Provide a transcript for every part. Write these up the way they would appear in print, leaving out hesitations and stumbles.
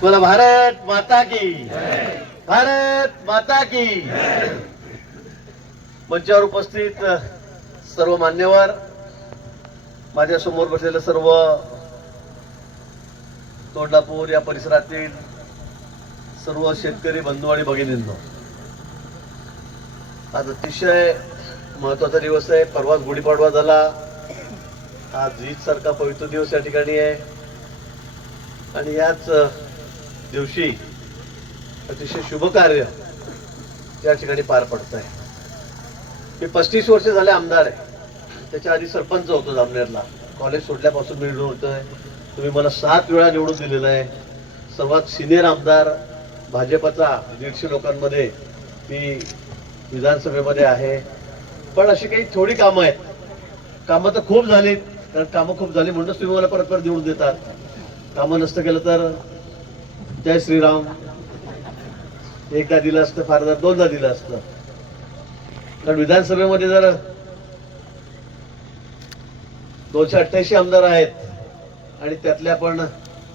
बोला भारत माता की, भारत माता की. मंचावर उपस्थित सर्व मान्यवर, माझ्या समोर बसलेले सर्व तोंडापूर या परिसरातील सर्व शेतकरी बंधू आणि भगिनींनो, आज अतिशय महत्वाचा दिवस आहे. परवाच गुढीपाडवा झाला, आज ईद सारखा पवित्र दिवस या ठिकाणी आहे आणि याच दिवशी अतिशय शुभ कार्य या ठिकाणी पार पडत आहे. मी 35 वर्ष झाले आमदार आहे. त्याच्या आधी सरपंच होतो जामनेरला. कॉलेज सोडल्यापासून मी निवडून होतोय. तुम्ही मला 7 वेळा निवडून दिलेलं आहे. सर्वात सिनियर आमदार भाजपचा 150 लोकांमध्ये मी विधानसभेमध्ये आहे. पण अशी काही थोडी कामं आहेत. कामं तर खूप झालीत, कारण कामं खूप झाली म्हणूनच तुम्ही मला परत परत निवडून देतात. कामं नसतं केलं तर जय श्रीराम एकदा दिलं असतं, फार जर 2दा दिलं असतं. कारण विधानसभेमध्ये जर 288 आमदार आहेत आणि त्यातले आपण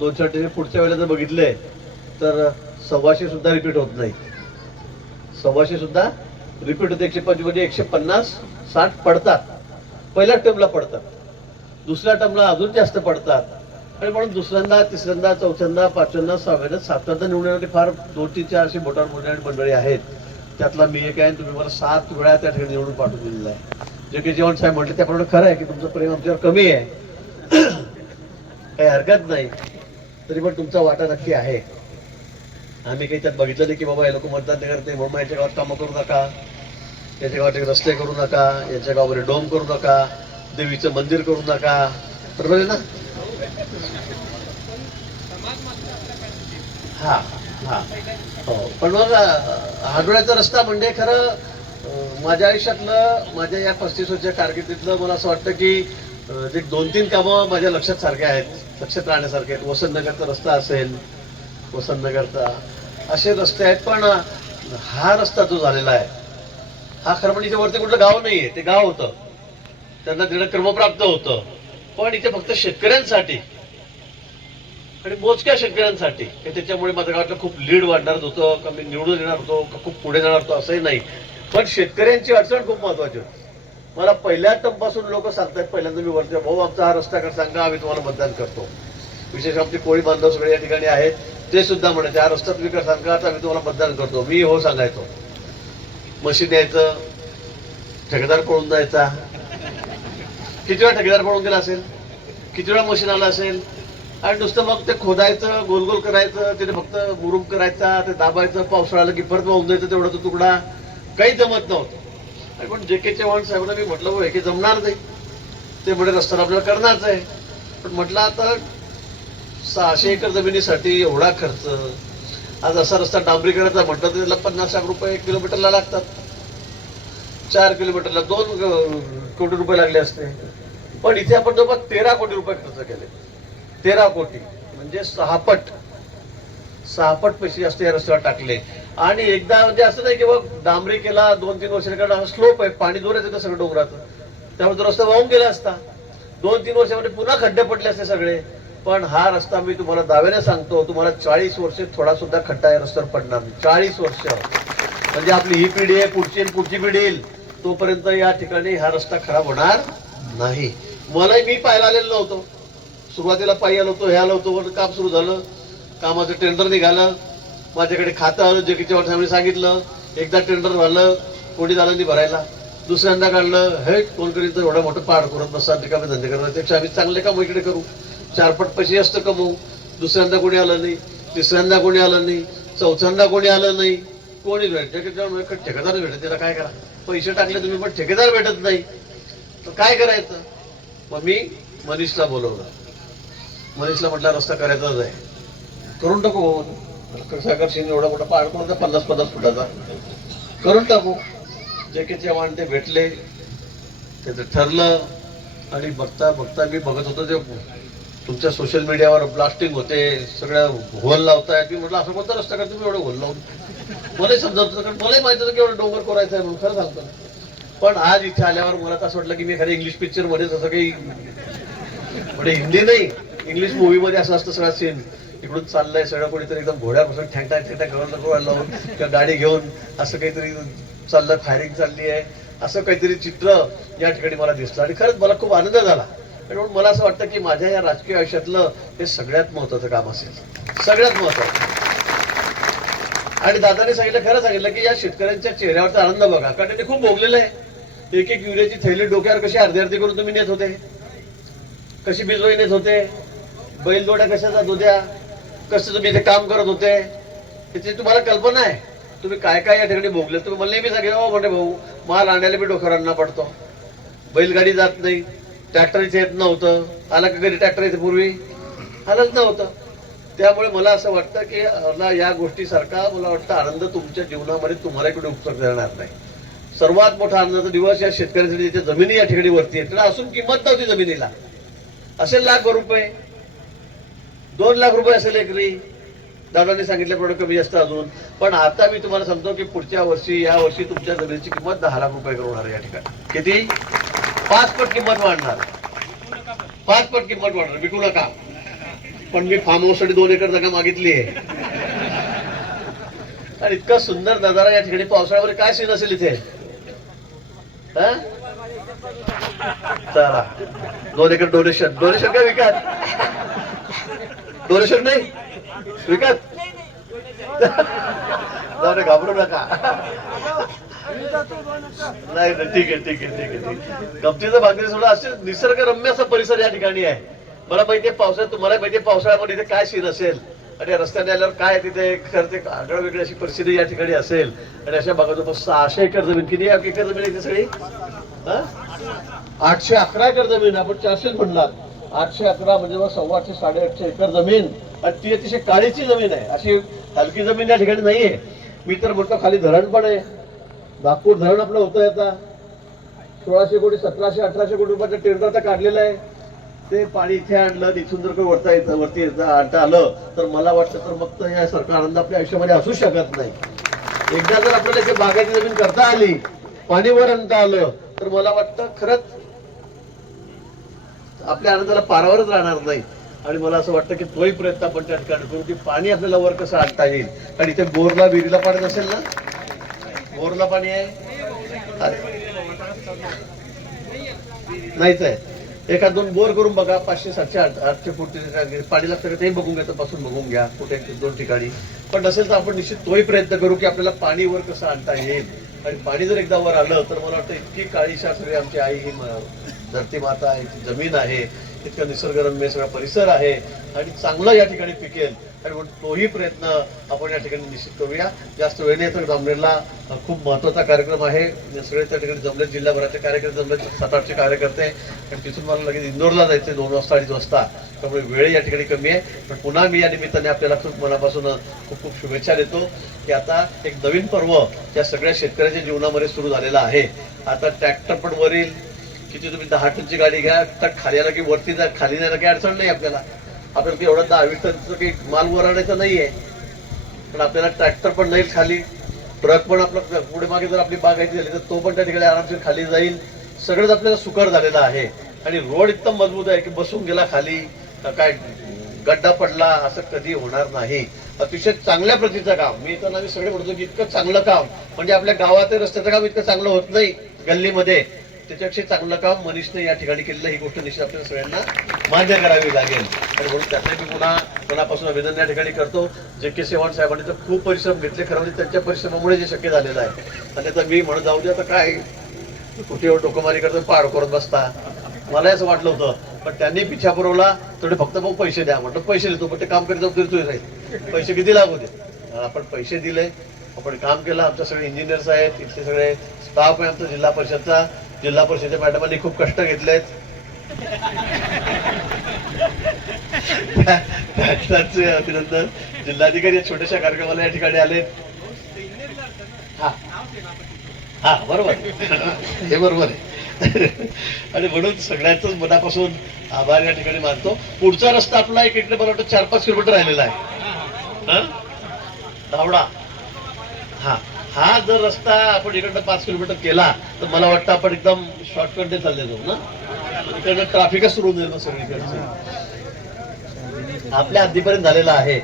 288 पुढच्या वेळेला जर बघितले तर 125 सुद्धा रिपीट होत नाही. 125 सुद्धा रिपीट होते. 125 म्हणजे 150-60 पडतात. पहिल्या टर्मला पडतात, दुसऱ्या टर्मला अजून जास्त पडतात आणि म्हणून दुसऱ्यांदा, तिसऱ्यांदा, चौथ्यांदा, पाचव्यांदा, सहाव्यांदा, सातव्यांदा निवडून येणारी फार 2-3-4 बोटावर मोजणारी मंडळी आहेत. त्यातला मी एक आहे. तुम्ही मला 7 वेळा त्या ठिकाणी निवडून पाठवून दिलेला आहे. जे की जेवण साहेब म्हटले त्याप्रमाणे खरं आहे की तुमचं प्रेम आमच्यावर कमी आहे, काही हरकत नाही. तरी पण तुमचा वाटा नक्की आहे. आम्ही काही त्यात बघितलं नाही की बाबा हे लोक मतदान करत नाही म्हणून याच्या गावात कामं करू नका, याच्या गावात रस्ते करू नका, याच्या गावामध्ये डोम करू नका, देवीचं मंदिर करू नका. बरोबर आहे ना? हा हा हो. पण मग हाडोळ्याचा रस्ता म्हणजे खरं माझ्या आयुष्यातलं, माझ्या या 35 वर्षाच्या कारकिर्दीतलं मला असं वाटतं की जे 2-3 कामं माझ्या लक्षात सारखे आहेत, लक्षात राहण्यासारखे आहेत. वसंतनगरचा रस्ता असेल, वसंतनगरचा असे रस्ते आहेत. पण हा रस्ता जो झालेला आहे हा खरं म्हणजे वरती कुठलं गाव नाहीये, ते गाव होतं, त्यांना तिकडे क्रमप्राप्त होतं. पण इथे फक्त शेतकऱ्यांसाठी आणि मोजक्या शेतकऱ्यांसाठी, त्याच्यामुळे माझ्या गावातलं खूप लीड वाढणार होतं, का मी निवडून येणार होतो, का खूप पुढे जाणार होतो असंही नाही. पण शेतकऱ्यांची अडचण खूप महत्वाची होती. मला पहिल्या टर्मपासून लोक सांगतात, पहिल्यांदा मी वरती भाऊ आमचा हा रस्ता कर सांगा, आम्ही तुम्हाला मतदान करतो. विशेष आमचे कोळी बांधव सगळे या ठिकाणी आहेत, ते सुद्धा म्हणायचे हा रस्ता तुम्ही कर सांगा, तर आम्ही तुम्हाला मतदान करतो. मी हो सांगायचो. मशीन यायचं, ठेकेदार पळून जायचा. किती वेळा ठेकेदार पळून गेला असेल, किती वेळा मशीन आला असेल. आणि नुसतं मग ते खोदायचं, गोल गोल करायचं, तिथे फक्त मुरुम करायचा, ते दाबायचं, पावसाळा आला की परत वाहून द्यायचं तेवढा तो तुकडा. काही जमत नव्हतं. आणि पण जे.के. चव्हाण साहेबांना मी म्हटलं हो हे जमणार नाही. ते म्हणजे रस्ता आपल्याला करणारच आहे. पण म्हटलं आता 600 एकर जमिनीसाठी एवढा खर्च, आज असा रस्ता डांबरीकरणाचा म्हटलं तर त्याला 50 लाख रुपये किलोमीटरला लागतात. 4 किलोमीटरला 2 कोटी रुपये लागले असते. पण इथे आपण जवळपास 13 कोटी रुपये खर्च केले. 13 कोटी म्हणजे 6 पट पैसे जास्त या रस्त्यावर टाकले. आणि एकदा म्हणजे असं नाही की बघ डांबरी केला 2-3 वर्षांकडे, हा स्लोप आहे, पाणी जोरात येतं सगळं डोंगराचं, त्यामुळे तो रस्ता वाहून गेला असता. 2-3 वर्षामध्ये पुन्हा खड्डे पडले असते सगळे. पण हा रस्ता मी तुम्हाला दाव्याने सांगतो, तुम्हाला 40 वर्ष थोडा सुद्धा खड्डा या रस्त्यावर पडणार नाही. 40 वर्ष म्हणजे आपली ही पिढी आहे, पुढची पिढी येईल तोपर्यंत या ठिकाणी हा रस्ता खराब होणार नाही. मलाही मी पाहायला आलेलो नव्हतो. सुरुवातीला पायी आलो होतो, हे आलो होतो, पण काम सुरू झालं, कामाचं टेंडर निघालं, माझ्याकडे खातं आलं, जे की चव्हाण सांगितलं. एकदा टेंडर झालं, कोणी झालं नाही भरायला. दुसऱ्यांदा काढलं, हे कोण करीत एवढं मोठं पाड करत बसतात, रिकामे धंदे करण्यापेक्षा आम्ही चांगले काम इकडे करू, 4 पट पैसे जास्त कमवू. दुसऱ्यांदा कोणी आलं नाही, तिसऱ्यांदा कोणी आलं नाही, चौथ्यांदा कोणी आलं नाही. कोणी ठेकेदार भेटत, त्याला काय करा, पैसे टाकले तुम्ही पण ठेकेदार भेटत नाही, तर काय करायचं. मग मी मनीषला बोलवलं. मनीषला म्हटलं रस्ता करायचाच आहे, करून टाकू. सागर सिंग एवढा मोठा पहाड करून 50-50 फुटाचा करून टाकू. जे.के. चव्हाण ते भेटले, त्याचं ठरलं. आणि बघता बघता मी बघत होतो जे तुमच्या सोशल मीडियावर ब्लास्टिंग होते, सगळ्या होल लावतायत. मी म्हटलं असं कोणता रस्ता का तुम्ही एवढं होल लावून, मलाही समजत होतं, कारण मलाही माहिती होतं की एवढं डोंगर कोरायचं आहे म्हणून. खरं सांगतो पण आज इथे आल्यावर मला तर असं वाटलं की मी एखाद्या इंग्लिश पिक्चर मध्येच असं काही म्हणजे हिंदी नाही इंग्लिश मूवी मध्ये असं असतं सगळा सीन इकडून चाललंय सगळं कोणीतरी एकदम घोड्यापासून ठँटा ठँटा घेऊन लावून किंवा गाडी घेऊन असं काहीतरी चाललं फायरिंग चालली आहे असं काहीतरी चित्र या ठिकाणी मला दिसलं आणि खरंच मला खूप आनंद झाला आणि म्हणून मला असं वाटतं की माझ्या या राजकीय आयुष्यातलं हे सगळ्यात महत्वाचं काम असेल सगळ्यात महत्वाचं आणि दादाने सांगितलं खरं सांगितलं की या शेतकऱ्यांच्या चेहऱ्यावरचा आनंद बघा कारण त्यांनी खूप भोगलेलं आहे एक युरियाची थैली डोक्यावर कशी अर्धी अर्धी करून तुम्ही नेत होते कशी बिजवाई नेत होते बैलजोड्या कशा जात होत्या कसं तुम्ही इथे काम करत होते त्याची तुम्हाला कल्पना आहे तुम्ही काय काय या ठिकाणी भोगले तुम्ही मला नेहमी सांगितलं हो म्हणजे भाऊ माल आणायला बी डोक्यावर आणणं पडतो बैलगाडी जात नाही ट्रॅक्टर इथे येत नव्हतं आला का घरी ट्रॅक्टर इथे पूर्वी आलंच नव्हतं त्यामुळे मला असं वाटतं की मला या गोष्टीसारखा मला वाटतं आनंद तुमच्या जीवनामध्ये तुम्हाला कुठे उपयोग देणार नाही सर्वात मोठा आनंदाचा दिवस या शेतकऱ्यांसाठी जिथे जमिनी या ठिकाणी वरती आहे त्याला असून किंमत नव्हती जमिनीला असेल लाख रुपये 2 लाख रुपये असेल एकरी दादांनी सांगितल्याप्रमाणे कमी जास्त अजून पण आता मी तुम्हाला सांगतो की पुढच्या वर्षी या वर्षी तुमच्या जमिनीची किंमत 10 लाख रुपये होणार आहे या ठिकाणी किती 5 पट किंमत वाढणार 5 पट किंमत वाढणार विकू नका पण मी फार्म हाऊससाठी 2 एकर जागा मागितली आहे आणि इतका सुंदर नजारा या ठिकाणी पावसाळ्यामध्ये काय सीन असेल इथे चला 2 एकर डोनेशन डोनेशन काय विकत डोनेशन नाही विकत जाऊ घाबरू नका नाही ठीक आहे ठीक आहे ठीक आहे ठीक गमतीचं भागणी सोडा असे निसर्गरम्य असा परिसर या ठिकाणी आहे मला माहितीये पावसाळ्यात तुम्हाला माहितीये पावसाळ्यामध्ये इथे काय सीन असेल आणि रस्त्याने आल्यावर काय तिथे खरं ते आगळं वेगळी अशी परिस्थिती या ठिकाणी असेल आणि अशा भागात 600 एकर जमीन किती एकर जमीन आहे सगळी 811 एकर जमीन आपण 400 म्हणलात 811 म्हणजे मग 850 850 एकर जमीन आणि ती अतिशय काळीची जमीन आहे अशी हलकी जमीन या ठिकाणी नाहीये मी तर म्हणतो खाली धरण पण आहे नागपूर धरण आपलं होतं आता 1600 कोटी 1700 1800 कोटी रुपयाचं टेंडर आता काढलेलं आहे ते पाणी इथे आणलं इथून जर वरती आणता आलं तर मला वाटतं तर मग तर यासारखा आनंद आपल्या आयुष्यामध्ये असू शकत नाही एकदा जर आपल्याला इथे बागायती जमीन करता आली पाणी वर आणता आलं तर मला वाटतं खरंच आपल्या आनंदाला पारावरच राहणार नाही आणि मला असं वाटतं की तोही प्रयत्न आपण त्या ठिकाणी करू की पाणी आपल्याला वर कसं आणता येईल कारण इथे बोरला विहिरीला पाणी नसेल ना बोरला पाणी आहे नाहीच आहे एखाद 2 बोर करून बघा 500 700 800 फूट पाणी लागतं ते बघून घ्या बसून बघून घ्या कुठे 2 ठिकाणी पण नसेल तर आपण निश्चित तोही प्रयत्न करू की आपल्याला पाणी वर कसं आणता येईल आणि पाणी जर एकदा वर आलं तर मला वाटतं इतकी काळीशा सगळी आमची आई ही धरती माता आहे ती जमीन आहे इतका निसर्गरम्य सगळा परिसर आहे आणि चांगलं या ठिकाणी पिकेल आणि म्हणून तोही प्रयत्न आपण या ठिकाणी निश्चित करूया जास्त वेळेने तर जामनेरला खूप महत्वाचा कार्यक्रम आहे सगळे त्या ठिकाणी जमले जिल्हाभराचे कार्यकर्ते जमले 7-8 कार्यकर्ते आणि तिथून मला लगेच इंदोरला जायचं 2 वाजता 2:30 वाजता त्यामुळे वेळ या ठिकाणी कमी आहे पण पुन्हा मी या निमित्ताने आपल्याला खूप मनापासून खूप खूप शुभेच्छा देतो की आता एक नवीन पर्व त्या सगळ्या शेतकऱ्याच्या जीवनामध्ये सुरू झालेला आहे आता ट्रॅक्टर पण वरील किती तुम्ही 10 टनची गाडी घ्या तर खाली आला की वरती जा खाली जायला काही अडचण नाही आपल्याला एवढं 10-20 टनचं काही माल वर आणायचा नाहीये पण आपल्याला ट्रॅक्टर पण नाही खाली ट्रक पण आपला पुढे मागे जर आपली बागायती झाली तर तो पण त्या ठिकाणी आरामशीर खाली जाईल सगळंच आपल्याला सुकर झालेलं आहे आणि रोड इतकं मजबूत आहे की बसून गेला खाली काय गड्डा पडला असं कधी होणार नाही अतिशय चांगल्या प्रतीचं काम मी तर आम्ही सगळे म्हणतो की इतकं चांगलं काम म्हणजे आपल्या गावात रस्त्याचं काम इतकं चांगलं होत नाही गल्लीमध्ये त्याच्यापेक्षा चांगलं काम मनीषने या ठिकाणी केलेलं ही गोष्ट निश्चित आपल्याला सगळ्यांना मान्य करावी लागेल आणि म्हणून त्याचे मी पुन्हा मनापासून अभिनंदन या ठिकाणी करतो जे.के. चव्हाण साहेबांनी तर खूप परिश्रम घेतले खरं म्हणजे त्यांच्या परिश्रमामुळे जे शक्य झालेलं आहे आणि आता मी म्हणत जाऊ दे आता काय कुठे डोकोमारी करतो पाड करत बसता मला असं वाटलं होतं पण त्यांनी पिछा पुरवला थोडे फक्त मग पैसे द्या म्हटलं पैसे देतो पण ते काम करीत फिरतोय राहील पैसे किती लागू दे आपण पैसे दिले आपण काम केलं आमच्या सगळे इंजिनियर्स आहेत इथले सगळे स्टाफ आहे आमचा जिल्हा परिषदेच्या मॅडमांनी खूप कष्ट घेतलेत त्याचे अभिनंदन जिल्हाधिकारी छोट्याशा कार्यक्रमाला या ठिकाणी आले हा बरोबर हे बरोबर आहे आणि म्हणून सगळ्यांच मनापासून आभार या ठिकाणी मानतो पुढचा रस्ता आपला एक इकडे मला वाटतं 4-5 किलोमीटर राहिलेला आहे धावडा हा हा जर रस्ता आपण इकडनं 5 किलोमीटर केला तर मला वाटतं आपण एकदम शॉर्टकटने चालले जाऊ ना. इकडनं ट्रॅफिकच सुरू होईल ना सगळीकडे. आपल्या हद्दीपर्यंत झालेला आहे.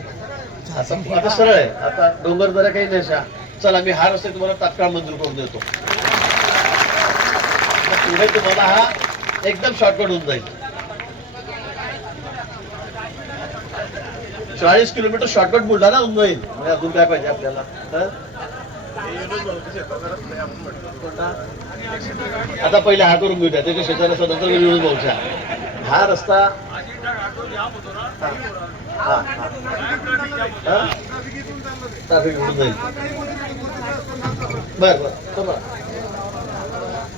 आता सरळ आहे. आता डोंगर दऱ्या काही नाही. चला मी हा रस्ता तुम्हाला तात्काळ मंजूर करून देतो. पुढे तुम्हाला हा एकदम शॉर्टकट होऊन जाईल. 40 किलोमीटर शॉर्टकट बुलढाणा होऊन जाईल. म्हणजे अजून काय पाहिजे आपल्याला. आता पहिले हा करून घेऊया. त्याच्या शेजाऱ्या नंतर विनोद भाऊच्या हा रस्ता ट्रॅफिक होऊन जाईल. बर बर.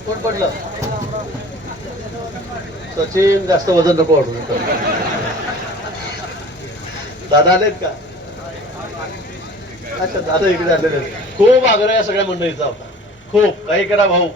कोण पडलं? सचिन जास्त वजन नको वाढून. दादा आलेत का? अच्छा दादा इकडे आलेले. खूप आग्रह या सगळ्या मंडळीचा होता. खूप काही करा भाऊ.